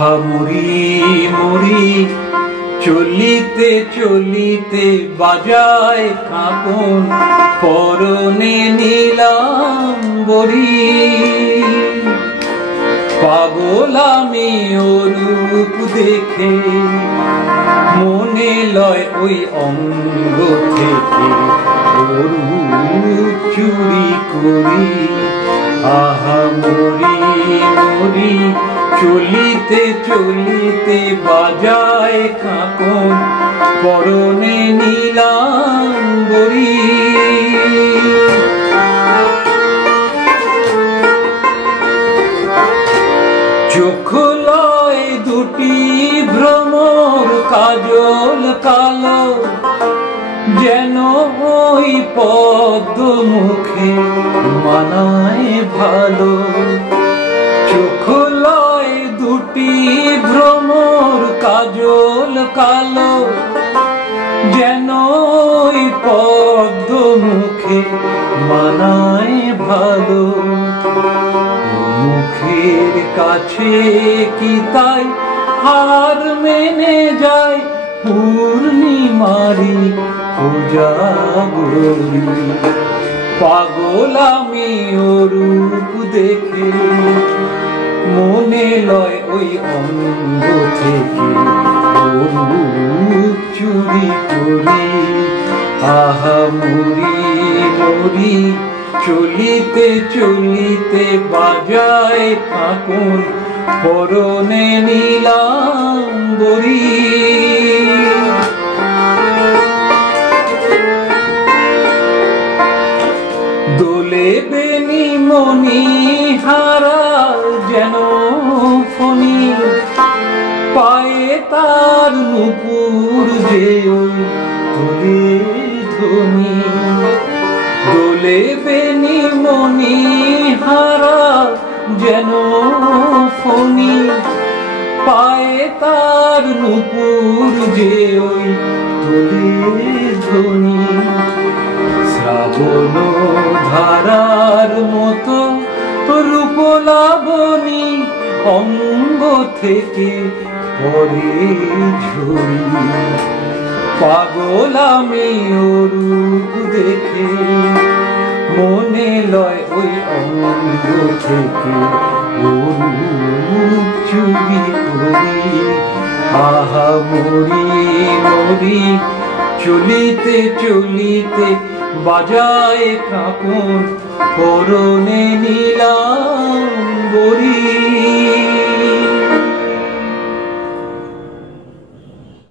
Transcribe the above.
আহা মরি মরি চলিতে চলিতে বাজায় কাঁপন পরনে নীলাম্বরী। পাগল আমি অরূপ দেখে মনে লয় ওই অঙ্গ থেকে অরূপ চুরি করি। আহা মরি মরি চলিতে চলিতে বাজায় কাঁপন পরনে নীলাম্বরী। চোখ লয় দুটি ভ্রমর কাজল কালো যেন ওই পদ্ম মুখে মানায় ভালো। চোখ লয় দুটি ভ্রমর কাজল কালো যেন ওই পদ্ম মুখে মানায় ভালো। মুখের কাছে কি তাই হার মেনে যায় পূর্ণিমারি কোজাগরী। পাগল আমি অরূপ দেখে মনে লয় ওই অঙ্গ থেকে অরূপ চুরি করি। আহা মরি মরি চলিতে চলিতে বাজায় কাঁপন পরনে নীলাম্বরী। দোলে বেনি মনি হারা যেন ফণি পায়ে তার নুপুর যে তোলে ধ্বনি। দোলে বেনি মনি হারা যেন ফণি পায়ে তার নুপুর যে ওই তোলে ধ্বনি। শ্রাবণ ধারার মতো রূপ লাবণী অঙ্গ থেকে পরে ঝরি। পাগল আমি অরূপ দেখে মনে লয় ওই অঙ্গ থেকে অরূপ চুরি করি। আহা মরি মরি চলিতে চলিতে বাজায় কাঁপন পরনে নীলাম্বরী।